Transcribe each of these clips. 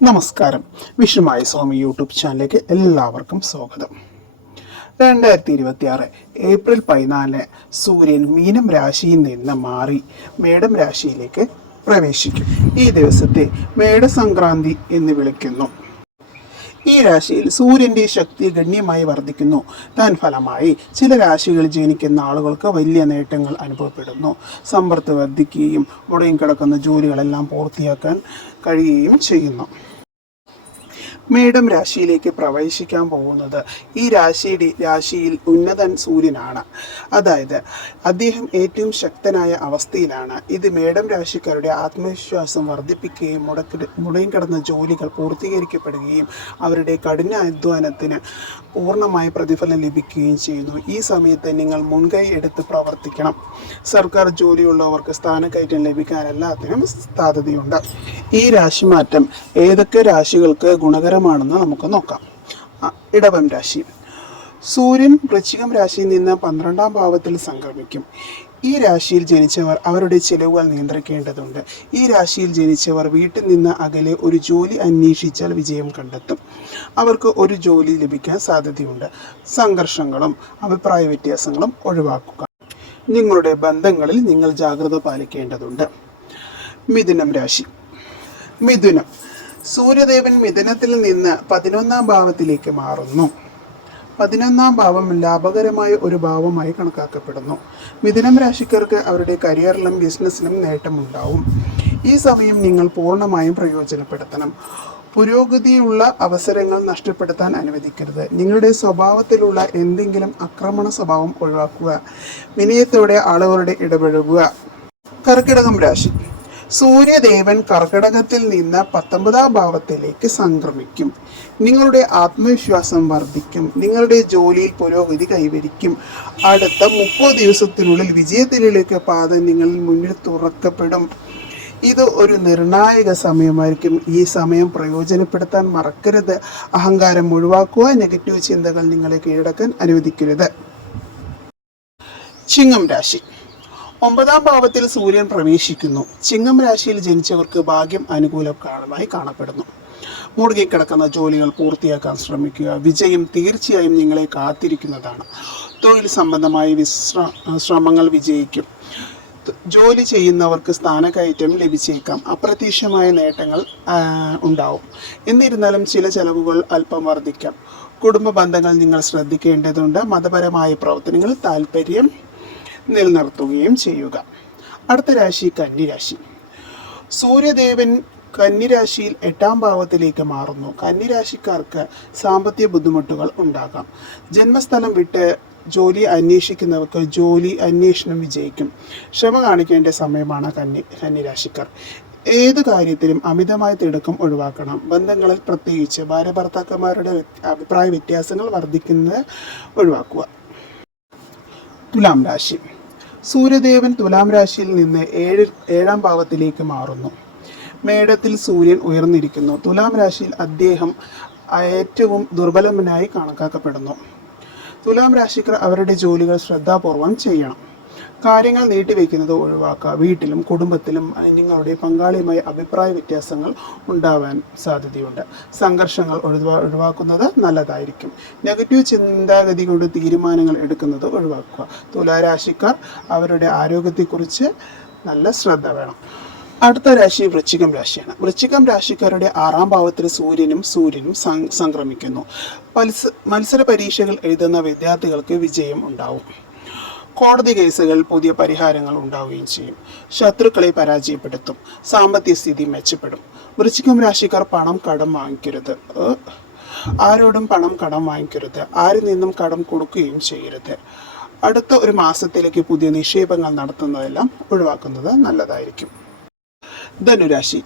നമസ്കാരം. വിഷുമായ സ്വാമി യൂട്യൂബ് ചാനലിലേക്ക് എല്ലാവർക്കും സ്വാഗതം. 2026 ഏപ്രിൽ 14 സൂര്യൻ മീനം രാശിയിൽ നിന്ന് മാറി മേടം രാശിയിലേക്ക് പ്രവേശിക്കും. ഈ ദിവസത്തെ മേടസംക്രാന്തി എന്ന് വിളിക്കുന്നു. ഈ രാശിയിൽ സൂര്യന്റെ ശക്തി ഗണ്യമായി വർദ്ധിക്കുന്നു. ഫലമായി ചില രാശികളിൽ ജനിക്കുന്ന ആളുകൾക്ക് വലിയ നേട്ടങ്ങൾ അനുഭവപ്പെടുന്നു. സമ്പത്ത് വർദ്ധിക്കുകയും മുടങ്ങിക്കിടക്കുന്ന ജോലികളെല്ലാം പൂർത്തിയാക്കാൻ കഴിയുകയും ചെയ്യുന്നു. മേടം രാശിയിലേക്ക് പ്രവേശിക്കാൻ പോകുന്നത് ഈ രാശിയിൽ ഉന്നതൻ സൂര്യനാണ്. അതായത് അദ്ദേഹം ഏറ്റവും ശക്തനായ അവസ്ഥയിലാണ്. ഇത് മേടം രാശിക്കാരുടെ ആത്മവിശ്വാസം വർദ്ധിപ്പിക്കുകയും മുടങ്ങിക്കിടന്ന ജോലികൾ പൂർത്തീകരിക്കപ്പെടുകയും അവരുടെ കഠിനാധ്വാനത്തിന് പൂർണ്ണമായ പ്രതിഫലം ലഭിക്കുകയും ചെയ്യുന്നു. ഈ സമയത്ത് നിങ്ങൾ മുൻകൈ എടുത്ത് പ്രവർത്തിക്കണം. സർക്കാർ ജോലിയുള്ളവർക്ക് സ്ഥാനക്കയറ്റം ലഭിക്കാൻ എല്ലാത്തിനും സാധ്യതയുണ്ട്. ഈ രാശിമാറ്റം ഏതൊക്കെ രാശികൾക്ക് ഗുണകരമാണെന്ന് നമുക്ക് നോക്കാം. ഇടവം രാശി. സൂര്യൻ വൃശ്ചികം രാശിയിൽ നിന്ന് 12ാം ഭാവത്തിൽ സംക്രമിക്കും. ഈ രാശിയിൽ ജനിച്ചവർ അവരുടെ ചിലവുകൾ നിയന്ത്രിക്കേണ്ടതുണ്ട്. ഈ രാശിയിൽ ജനിച്ചവർ വീട്ടിൽ നിന്ന് അകലെ ഒരു ജോലി അന്വേഷിച്ചാൽ വിജയം കണ്ടെത്തും. അവർക്ക് ഒരു ജോലി ലഭിക്കാൻ സാധ്യതയുണ്ട്. സംഘർഷങ്ങളും അഭിപ്രായ വ്യത്യാസങ്ങളും ഒഴിവാക്കുക. നിങ്ങളുടെ ബന്ധങ്ങളിൽ നിങ്ങൾ ജാഗ്രത പാലിക്കേണ്ടതുണ്ട്. മിഥുനം രാശി. മിഥുനം. സൂര്യദേവൻ മിഥുനത്തിൽ നിന്ന് 11ാം ഭാവത്തിലേക്ക് മാറുന്നു. 11ാം ഭാവം ലാഭകരമായ ഒരു ഭാവമായി കണക്കാക്കപ്പെടുന്നു. മിഥുനം രാശിക്കാർക്ക് അവരുടെ കരിയറിലും ബിസിനസ്സിലും നേട്ടമുണ്ടാവും. ഈ സമയം നിങ്ങൾ പൂർണ്ണമായും പ്രയോജനപ്പെടുത്തണം. പുരോഗതിയുള്ള അവസരങ്ങൾ നഷ്ടപ്പെടുത്താൻ അനുവദിക്കരുത്. നിങ്ങളുടെ സ്വഭാവത്തിലുള്ള എന്തെങ്കിലും ആക്രമണ സ്വഭാവം ഒഴിവാക്കുക. വിനയത്തോടെ ആളുകളുടെ ഇടപഴകുക. കർക്കിടകം രാശി. സൂര്യദേവൻ കർക്കിടകത്തിൽ നിന്ന് 19ാം ഭാവത്തിലേക്ക് സംക്രമിക്കും. നിങ്ങളുടെ ആത്മവിശ്വാസം വർദ്ധിക്കും. നിങ്ങളുടെ ജോലിയിൽ പുരോഗതി കൈവരിക്കും. അടുത്ത 30 ദിവസത്തിനുള്ളിൽ വിജയത്തിലേക്ക് പാത നിങ്ങളിൽ മുന്നിൽ തുറക്കപ്പെടും. ഇത് ഒരു നിർണായക സമയമായിരിക്കും. ഈ സമയം പ്രയോജനപ്പെടുത്താൻ മറക്കരുത്. അഹങ്കാരം ഒഴിവാക്കുക. നെഗറ്റീവ് ചിന്തകൾ നിങ്ങളെ കീഴടക്കാൻ അനുവദിക്കരുത്. ചിങ്ങം രാശി. 9ാം ഭാവത്തിൽ സൂര്യൻ പ്രവേശിക്കുന്നു. ചിങ്ങം രാശിയിൽ ജനിച്ചവർക്ക് ഭാഗ്യം അനുകൂലമായി കാണപ്പെടുന്നു. മുറുകിക്കിടക്കുന്ന ജോലികൾ പൂർത്തിയാക്കാൻ ശ്രമിക്കുക. വിജയം തീർച്ചയായും നിങ്ങളെ കാത്തിരിക്കുന്നതാണ്. തൊഴിൽ സംബന്ധമായ ശ്രമങ്ങൾ വിജയിക്കും. ജോലി ചെയ്യുന്നവർക്ക് സ്ഥാനക്കയറ്റം ലഭിച്ചേക്കാം. അപ്രതീക്ഷിതമായ നേട്ടങ്ങൾ ഉണ്ടാവും. എന്നിരുന്നാലും ചില ചെലവുകൾ അല്പം വർദ്ധിക്കാം. കുടുംബ ബന്ധങ്ങൾ നിങ്ങൾ ശ്രദ്ധിക്കേണ്ടതുണ്ട്. മതപരമായ പ്രവർത്തനങ്ങളിൽ താല്പര്യം നിലനിർത്തുകയും ചെയ്യുക. അടുത്ത രാശി കന്നിരാശി. സൂര്യദേവൻ കന്നിരാശിയിൽ 8ാം ഭാവത്തിലേക്ക് മാറുന്നു. കന്നിരാശിക്കാർക്ക് സാമ്പത്തിക ബുദ്ധിമുട്ടുകൾ ഉണ്ടാകാം. ജന്മസ്ഥലം വിട്ട് ജോലി അന്വേഷിക്കുന്നവർക്ക് ജോലി അന്വേഷണം വിജയിക്കും. ക്ഷമ കാണിക്കേണ്ട സമയമാണ് കന്നിരാശിക്കാർ. ഏതു കാര്യത്തിലും അമിതമായ തിടുക്കം ഒഴിവാക്കണം. ബന്ധങ്ങളിൽ പ്രത്യേകിച്ച് ഭാര്യ ഭർത്താക്കന്മാരുടെ അഭിപ്രായ വ്യത്യാസങ്ങൾ വർദ്ധിക്കുന്നത് ഒഴിവാക്കുക. തുലാം രാശി. സൂര്യദേവൻ തുലാം രാശിയിൽ നിന്ന് 7ാം ഭാവത്തിലേക്ക് മാറുന്നു. മേടത്തിൽ സൂര്യൻ ഉയർന്നിരിക്കുന്നു. തുലാം രാശിയിൽ അദ്ദേഹം ഏറ്റവും ദുർബലനായി കണക്കാക്കപ്പെടുന്നു. തുലാം രാശിക്കാർ അവരുടെ ജോലികൾ ശ്രദ്ധാപൂർവം ചെയ്യണം. കാര്യങ്ങൾ നീട്ടിവെക്കുന്നത് ഒഴിവാക്കുക. വീട്ടിലും കുടുംബത്തിലും നിങ്ങളുടെ പങ്കാളിയുമായി അഭിപ്രായ വ്യത്യാസങ്ങൾ ഉണ്ടാവാൻ സാധ്യതയുണ്ട്. സംഘർഷങ്ങൾ ഒഴിവാക്കുന്നത് നല്ലതായിരിക്കും. നെഗറ്റീവ് ചിന്താഗതി കൊണ്ട് തീരുമാനങ്ങൾ എടുക്കുന്നത് ഒഴിവാക്കുക. തുലാരാശിക്കാർ അവരുടെ ആരോഗ്യത്തെക്കുറിച്ച് നല്ല ശ്രദ്ധ വേണം. അടുത്ത രാശി വൃശ്ചികം രാശിയാണ്. വൃശ്ചികം രാശിക്കാരുടെ 6ാം ഭാവത്തിൽ സൂര്യനും സംക്രമിക്കുന്നു. മത്സര പരീക്ഷകൾ എഴുതുന്ന വിദ്യാർത്ഥികൾക്ക് വിജയം ഉണ്ടാവും. കോടതി കേസുകളിൽ പുതിയ പരിഹാരങ്ങൾ ഉണ്ടാവുകയും ചെയ്യും. ശത്രുക്കളെ പരാജയപ്പെടുത്തും. സാമ്പത്തിക സ്ഥിതി മെച്ചപ്പെടും. വൃശ്ചികം രാശിക്കാർ കടം വാങ്ങിക്കരുത്. ആരോടും കടം വാങ്ങിക്കരുത്. ആരിൽ നിന്നും കടം കൊടുക്കുകയും ചെയ്യരുത്. അടുത്ത ഒരു മാസത്തിലേക്ക് പുതിയ നിക്ഷേപങ്ങൾ നടത്തുന്നതെല്ലാം ഒഴിവാക്കുന്നത് നല്ലതായിരിക്കും. ധനുരാശി.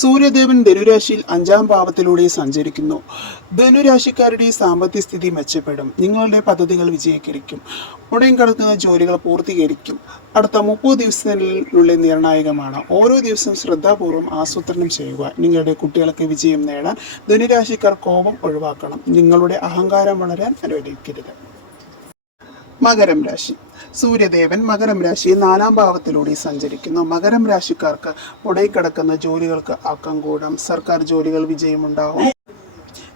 സൂര്യദേവൻ ധനുരാശിയിൽ 5ാം ഭാവത്തിലൂടെ സഞ്ചരിക്കുന്നു. ധനുരാശിക്കാരുടെ സാമ്പത്തിക സ്ഥിതി മെച്ചപ്പെടും. നിങ്ങളുടെ പദ്ധതികൾ വിജയീകരിക്കും. മുടങ്ങിക്കിടക്കുന്ന ജോലികൾ പൂർത്തീകരിക്കും. അടുത്ത 30 ദിവസത്തിനുള്ളിൽ നിർണായകമാണ്. ഓരോ ദിവസവും ശ്രദ്ധാപൂർവ്വം ആസൂത്രണം ചെയ്യുക. നിങ്ങളുടെ കുട്ടികൾക്ക് വിജയം നേടാൻ ധനുരാശിക്കാർ കോപം ഒഴിവാക്കണം. നിങ്ങളുടെ അഹങ്കാരം വളരാൻ അനുവദിക്കരുത്. മകരം രാശി. സൂര്യദേവൻ മകരം രാശിയിൽ 4-ാം ഭാവത്തിലൂടെ സഞ്ചരിക്കുന്നു. മകരം രാശിക്കാർക്ക് മുടങ്ങിക്കിടക്കുന്ന ജോലികൾക്ക് ആക്കം കൂടാം. സർക്കാർ ജോലികൾ വിജയമുണ്ടാവും.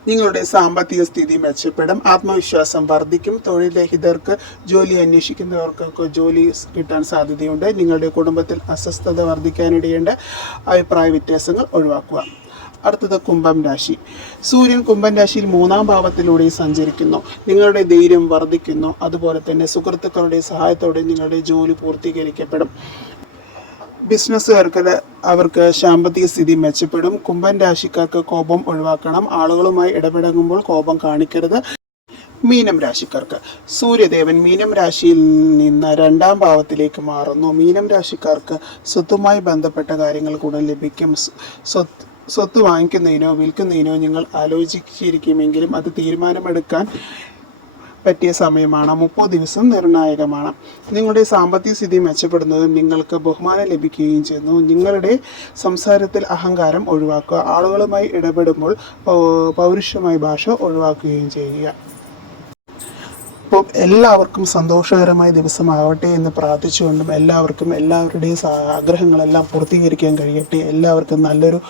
നിങ്ങളുടെ സാമ്പത്തിക സ്ഥിതി മെച്ചപ്പെടും. ആത്മവിശ്വാസം വർദ്ധിക്കും. തൊഴിൽ രഹിതർക്ക്, ജോലി അന്വേഷിക്കുന്നവർക്കൊക്കെ ജോലി കിട്ടാൻ സാധ്യതയുണ്ട്. നിങ്ങളുടെ കുടുംബത്തിൽ അസ്വസ്ഥത വർദ്ധിക്കാനിടയുണ്ട്. അഭിപ്രായ വ്യത്യാസങ്ങൾ ഒഴിവാക്കുക. അടുത്തത് കുംഭം രാശി. സൂര്യൻ കുംഭം രാശിയിൽ 3-ാം ഭാവത്തിലൂടെ സഞ്ചരിക്കുന്നു. നിങ്ങളുടെ ധൈര്യം വർദ്ധിക്കുന്നു. അതുപോലെ തന്നെ സുഹൃത്തുക്കളുടെ സഹായത്തോടെ നിങ്ങളുടെ ജോലി പൂർത്തീകരിക്കപ്പെടും. ബിസിനസ്സുകാർക്ക് അവർക്ക് സാമ്പത്തിക സ്ഥിതി മെച്ചപ്പെടും. കുംഭം രാശിക്കാർക്ക് കോപം ഒഴിവാക്കണം. ആളുകളുമായി ഇടപെടുമ്പോൾ കോപം കാണിക്കരുത്. മീനം രാശിക്കാർക്ക് സൂര്യദേവൻ മീനം രാശിയിൽ നിന്ന് 2-ാം ഭാവത്തിലേക്ക് മാറുന്നു. മീനം രാശിക്കാർക്ക് സ്വത്തുമായി ബന്ധപ്പെട്ട കാര്യങ്ങൾ ഗുണം ലഭിക്കും. സ്വത്ത് വാങ്ങിക്കുന്നതിനോ വിൽക്കുന്നതിനോ നിങ്ങൾ ആലോചിച്ചിരിക്കുമെങ്കിലും അത് തീരുമാനമെടുക്കാൻ പറ്റിയ സമയമാണ്. 30 ദിവസം നിർണായകമാണ്. നിങ്ങളുടെ സാമ്പത്തിക സ്ഥിതി മെച്ചപ്പെടുന്നതും നിങ്ങൾക്ക് ബഹുമാനം ലഭിക്കുകയും ചെയ്യുന്നു. നിങ്ങളുടെ സംസാരത്തിൽ അഹങ്കാരം ഒഴിവാക്കുക. ആളുകളുമായി ഇടപെടുമ്പോൾ പൗരുഷമായ ഭാഷ ഒഴിവാക്കുകയും ചെയ്യുക. അപ്പോൾ എല്ലാവർക്കും സന്തോഷകരമായ ദിവസമാവട്ടെ എന്ന് പ്രാർത്ഥിച്ചുകൊണ്ടും എല്ലാവരുടെയും ആഗ്രഹങ്ങളെല്ലാം പൂർത്തീകരിക്കാൻ കഴിയട്ടെ, എല്ലാവർക്കും നല്ലൊരു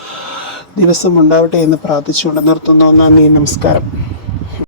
ദിവസം ഉണ്ടാവട്ടെ എന്ന് പ്രാർത്ഥിച്ചുകൊണ്ട് നിർത്തുന്നു. നന്ദി, നമസ്കാരം.